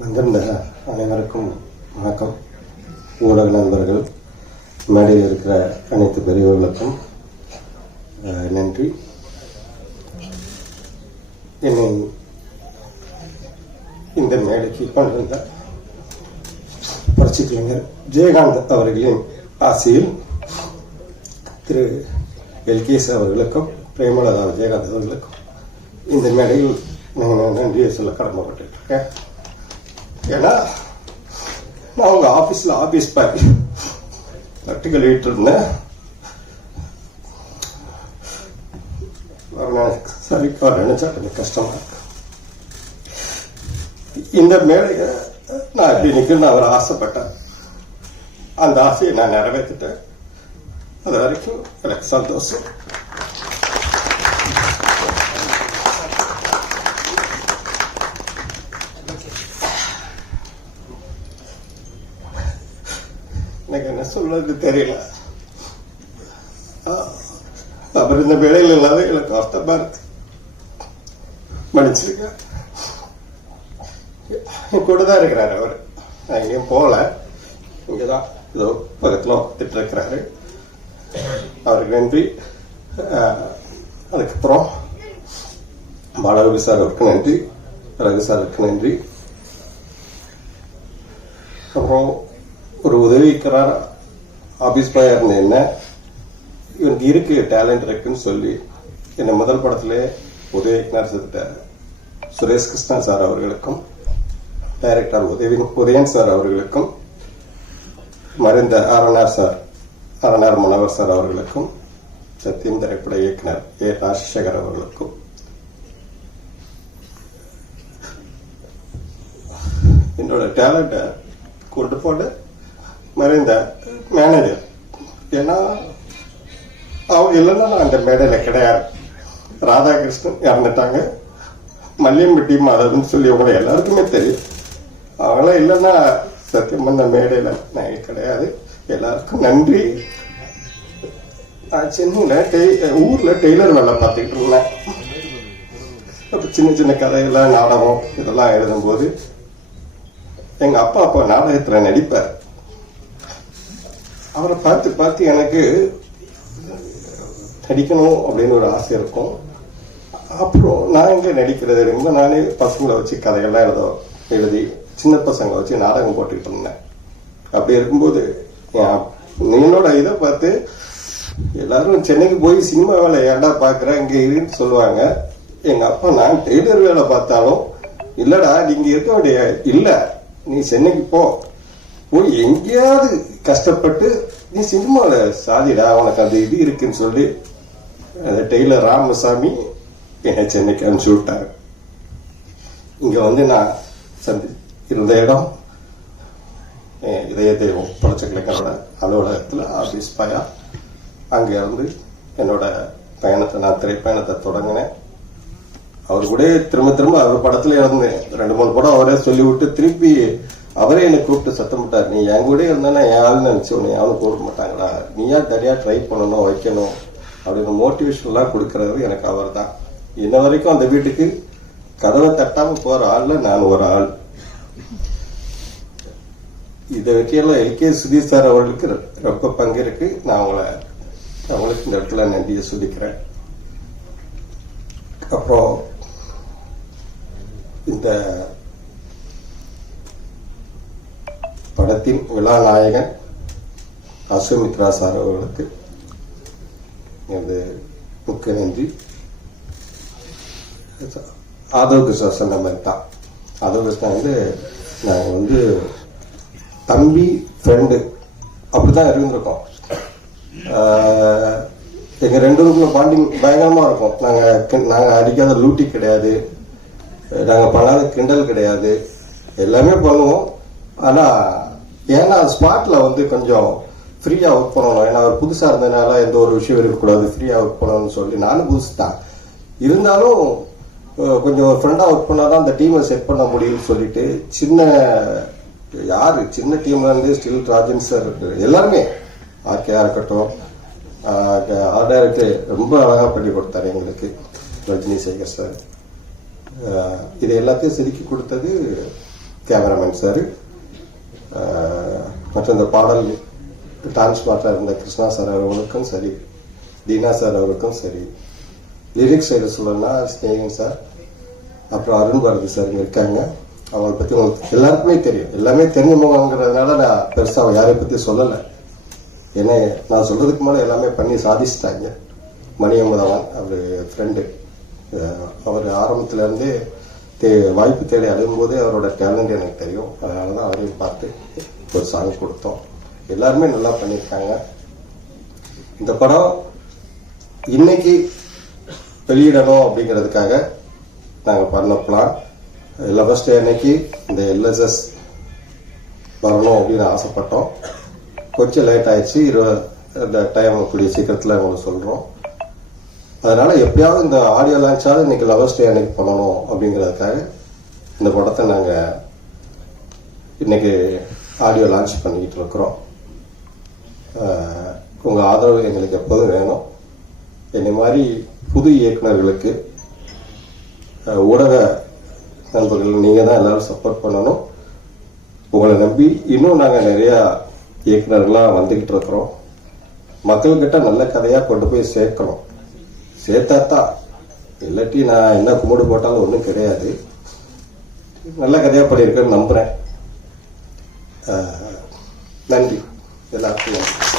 வந்திருந்த அனைவருக்கும் வணக்கம். ஊடக நண்பர்கள் மேடையில் இருக்கிற அனைத்து பெரியவர்களுக்கும் நன்றி. என்னை இந்த மேடைக்கு கொண்டிருந்த புரட்சி கலைஞர் ஜெயகாந்த் அவர்களின் ஆசையில் திரு. எல்கேஎஸ் அவர்களுக்கும் பிரேமலதா விஜயகாந்த் அவர்களுக்கும் இந்த மேடையில் நான் நன்றியை சொல்ல கடமைப்பட்டு இருக்கேன் ஏன்னா நான் உங்க ஆபீஸ்ல ஆபீஸ் பாய் தட்டு கழுவிட்டு இருந்தேன் அவரை சரி நினைச்சா கொஞ்சம் கஷ்டமா இருக்கு. இந்த மேடையை நான் இப்படி நிற்கணும்னு அவர் ஆசைப்பட்டேன் அந்த ஆசையை நான் நிறைவேற்றிட்டேன். அது வரைக்கும் எனக்கு சந்தோஷம். எனக்கு என்ன சொல்றது தெரியல. அப்புறம் அவர் இந்த வேலையில் இல்லாத எனக்கு வருத்தமா இருக்கு. மன்னிச்சிருக்க என் கூட தான் இருக்கிறாரு அவர். நான் எங்கேயும் போகல. இங்கே தான் ஏதோ பக்கத்தில் வந்துட்டு இருக்கிறாரு. அவருக்கு நன்றி. அதுக்கப்புறம் பாலரவி சார் அவருக்கு நன்றி. ரகு சாருக்கு நன்றி. அப்புறம் ஒரு உதவிக்கிறார் ஆபீஸ் பாயர்னு என்ன இவனுக்கு இருக்கு டேலண்ட் இருக்குன்னு சொல்லி என்னை முதல் படத்திலே உதவி இயக்குனர் செத்துட்டார் சுரேஷ் கிருஷ்ணா சார் அவர்களுக்கும் டைரக்டர் உதவி உதயன் சார் அவர்களுக்கும் மறைந்த RNR sir RNR Manohar sir அவர்களுக்கும் சத்தியம் திரைப்பட இயக்குனர் ஏ ராஜசேகர் அவர்களுக்கும். என்னோட டேலண்ட்டை கொண்டு போட்டு மறைந்த மேனேஜர் ஏன்னா அவங்க இல்லைன்னா நான் அந்த மேடையில் கிடையாது. ராதாகிருஷ்ணன் இறந்துட்டாங்க. மல்லியம்பட்டி மாதவன் சொல்லி உங்களை எல்லாருக்குமே தெரியும். அவங்களாம் இல்லைன்னா சத்தியம் அந்த மேடையில் நான் கிடையாது. எல்லாருக்கும் நன்றி. நான் சென்னையில் டெய் ஊரில் டெய்லர் வேலை பார்த்துக்கிட்டு இருந்தேன். அப்போ சின்ன சின்ன கதையெல்லாம் நாடகம் இதெல்லாம் எழுதும்போது எங்கள் அப்பா அப்பா நாடகத்தில் நடிப்பார். அவரை பார்த்து பார்த்து எனக்கு நடிக்கணும் அப்படின்னு ஒரு ஆசை இருக்கும். அப்புறம் நான் இங்கே நடிக்கிறது? ரொம்ப நானே பசங்களை வச்சு கதையெல்லாம் எழுத எழுதி சின்ன பசங்களை வச்சு நாடகம் போட்டுக்கிட்டு இருந்தேன். அப்படி இருக்கும்போது என்னோட இதை பார்த்து எல்லாரும் சென்னைக்கு போய் சினிமா வேலை ஏடா பார்க்குற? இங்கே இருன்னு சொல்லுவாங்க. எங்கள் அப்பா நான் டெய்லர் வேலை பார்த்தாலும் இல்லைடா நீங்கள் இருக்க வேண்டிய இல்லை நீ சென்னைக்கு போ. போய் எங்கேயாவது கஷ்டப்பட்டு நீ சினிமாவில் சாதிடா உனக்கு அந்த இது இருக்குன்னு சொல்லி அந்த டெய்லர் ராமசாமி என்னை சென்னைக்கு அனுப்பிச்சு விட்டாரு. இங்கே வந்து நான் சந்தி இருந்த இடம் என் இதய தெய்வம் புரட்சிக்கலைஞரோட அலுவலகத்தில் ஆஃபீஸ் பயா அங்கே இருந்து என்னோட பயணத்தை நான் திரைப்பயணத்தை தொடங்கினேன். அவர் கூட திரும்ப திரும்ப அவர் படத்தில் இறந்தேன் ரெண்டு மூணு படம் அவரே சொல்லிவிட்டு திருப்பி அவரே என்னை கூப்பிட்டு சத்தம் போட்டார். நீ என் கூட இருந்தானா என் ஆள் நினைச்சு உன்னை யாரும் கூப்பிட மாட்டாங்களா? நீயா தனியா ட்ரை பண்ணணும் வைக்கணும்? அப்படின்னு மோட்டிவேஷன் எல்லாம் கொடுக்கறது எனக்கு அவர் தான் இன்ன வரைக்கும் அந்த வீட்டுக்கு கதவை தட்டாம போற ஆள்ல நான் ஒரு ஆள். இதை வெற்றியெல்லாம் எல்கே சுதீஷ் சார் அவர்களுக்கு ரொம்ப பங்கு இருக்கு. நான் அவங்கள அவங்களுக்கு இந்த இடத்துல நன்றியை சொல்லிக்கிறேன். அப்புறம் இந்த படத்தின் விழாநாயகன் அசுமித்ரா சார் அவர்களுக்கு எனது முக்கிய நன்றி. ஆதவ் கிருஷ்ணா சொன்ன மாதிரி தான். ஆதவ் கிருஷ்ணா வந்து நாங்கள் வந்து தம்பி ஃப்ரெண்டு அப்படிதான் இருந்திருக்கோம். எங்கள் ரெண்டு ஊருக்குள்ள பாண்டிங் பயங்கரமாக இருக்கும். நாங்கள் நாங்கள் அடிக்காத லூட்டி கிடையாது. நாங்கள் பண்ணாத கிண்டல் கிடையாது. எல்லாமே பண்ணுவோம். ஆனால் ஏன்னா ஸ்பாட்ல வந்து கொஞ்சம் ஃப்ரீயா ஒர்க் பண்ணணும். ஏன்னா அவர் புதுசா இருந்ததுனால எந்த ஒரு விஷயம் இருக்கக்கூடாது. ஃப்ரீயா ஒர்க் பண்ணணும்னு சொல்லி நானும் புதுசு தான் இருந்தாலும் கொஞ்சம் கொஞ்சம் ஃப்ரெண்டாக ஒர்க் பண்ணால் தான் அந்த டீமை செட் பண்ண முடியும்னு சொல்லிட்டு சின்ன யார்? சின்ன டீம்லேருந்து ஸ்டில் ராஜன் சார் எல்லாருமே. ஆர்கேயாக இருக்கட்டும். ஆர்ட் ரொம்ப அழகாக பண்ணி கொடுத்தாரு எங்களுக்கு. ரஜினி சேகர் சார் இது எல்லாத்தையும் செதுக்கி கொடுத்தது கேமராமேன் சார் மற்ற இந்த பாடல் டான்ஸ் இருந்த கிருஷ்ணா சார் அவர்களுக்கும் சரி தீனா சார் அவருக்கும் சரி லிரிக்ஸ் எழுத சொல்லணும்னா ஸ்னேகன் சார் அப்புறம் அருண் பாரதி சார் இங்கே இருக்காங்க. அவங்களை பற்றி உங்களுக்கு எல்லாருக்குமே தெரியும். எல்லாமே தெரிஞ்சவங்கிறதுனால நான் பெருசாக யாரை பற்றி சொல்லலை. ஏன்னா நான் சொல்கிறதுக்கு மேலே எல்லாமே பண்ணி சாதிச்சிட்டாங்க. மணியமுதவன் அவர் ஃப்ரெண்டு அவர் ஆரம்பத்துலேருந்தே தே வாய்ப்பு தேடி அழுகும்போதே அவரோட டேலண்ட் எனக்கு தெரியும். அதனால தான் அவரையும் பார்த்து ஒரு சாங் கொடுத்தோம். எல்லாருமே நல்லா பண்ணியிருக்காங்க. இந்த படம் இன்னைக்கு வெளியிடணும் அப்படிங்கிறதுக்காக நாங்கள் பண்ண பிளான் லவர்ஸ் டே அன்னைக்கு இந்த எல்எஸ்எஸ் வரணும் அப்படின்னு ஆசைப்பட்டோம். கொஞ்சம் லேட் ஆயிடுச்சு. இருபது இந்த டைம் கூடிய சீக்கிரத்தில் உங்களுக்கு சொல்கிறோம் அதனால எப்பயாவது இந்த ஆடியோ லான்ச்சாவது இன்னைக்கு லவர்ஸ் டே அன்னைக்கு பண்ணணும் அப்படிங்கிறதுக்காக இந்த படத்தை நாங்கள் இன்னைக்கு ஆடியோ லான்ச் பண்ணிக்கிட்டு இருக்கிறோம். உங்கள் ஆதரவு எங்களுக்கு எப்போதும் வேணும். என்னை மாதிரி புது இயக்குநர்களுக்கு ஊடக நண்பர்கள் நீங்கள் தான் எல்லாரும் சப்போர்ட் பண்ணணும். உங்களை நம்பி இன்னும் நாங்கள் நிறையா இயக்குநர்கள்லாம் வந்துக்கிட்டு இருக்கிறோம். மக்கள்கிட்ட நல்ல கதையாக கொண்டு போய் சேர்க்கணும். சேர்த்தாத்தான் இல்லாட்டி நான் என்ன கும்பிடு போட்டாலும் ஒன்றும் கிடையாது. நல்ல கதையாக பண்ணியிருக்கேன்னு நம்புகிறேன் நன்றி. எல்லாருக்கும் நன்றி.